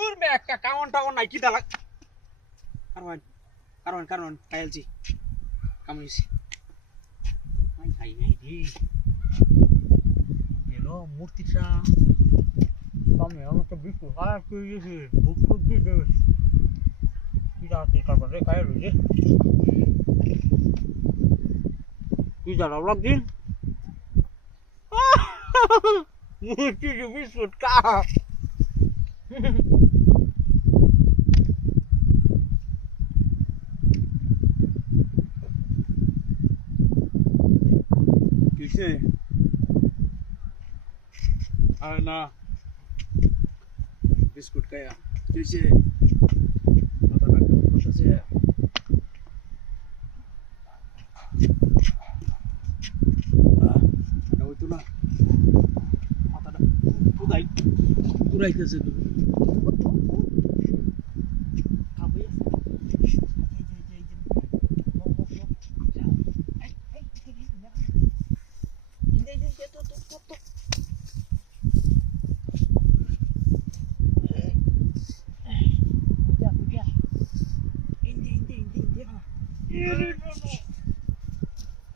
দূর মে একটা কাউন টাউন নাই কি দালা কারণ কাইলজি কামুইছি হাই নাই দি এলো মূর্তিটা সামনে আমার তো বিকু আর তুই গেছি বুক বুক দিতে কি যাচ্ছে কারণ রে কাইল রে কি যা রাও লাগদিন মূর্তি যে বিস্কুট কা কিসে আরে না বিস্কুট খায়া কিসে মাথাটা কেমন করতেছে ওই তো না মাথাটা পুরাইতেছে তো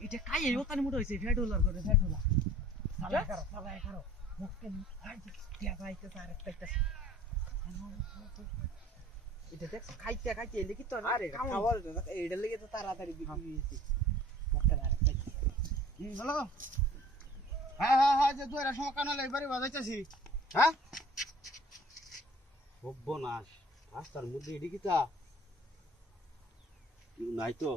এটা কাই ওখানে মোটা হইছে ফেডোলার করে ফেডোলা সালাই করো মুখে আই দিয়া বাইতে তার একটা এটা দেখ খাইতে খাইতে এলে কি তো আরে খাওয়ার এইটা লাগি তো তাড়াতাড়ি বিক্রি হইছে মুখে আরেকটা কি হলো হ্যাঁ যে দুইরা সমকানা লাইবারে বাজাইতাছি হ্যাঁ সর্বনাশ রাস্তার মধ্যে এডি কিটা নাই তো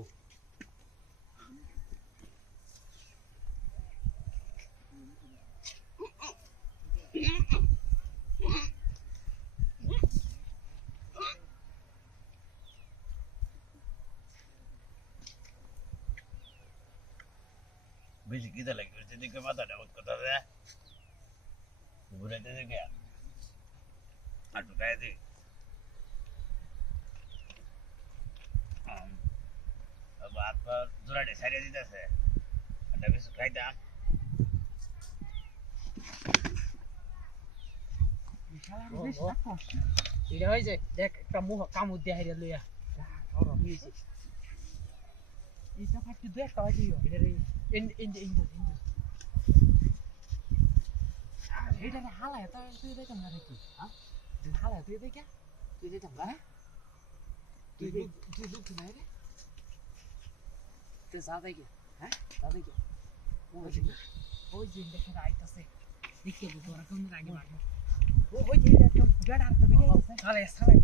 বেশি খিদে লাগবে সেদিকে মাথাটা উঠ কথা রে ঘুরাইতে দেখে আটু খাই দি ভাত পর জোড়াটে সারিয়ে দিতেছে একটা কিছু খাইতাম এটা হয়েছে দেখ একটা মুখ কামড় দিয়ে হারিয়ে লইয়া এটা ফাটি দেখ কাটি এটা এটা হালা এটা তুই দেখ না রে কি হ্যাঁ তুই হালা তুই দেখ তুই দেখ না তুই লুক না রে তুই সাদা কি হ্যাঁ সাদা কি ওই যে দেখে আইতাছে দেখে তোরা কোন আগে মারবো ওই যে একটা বেড়া আর তো বিয়ে আছে খালে সালে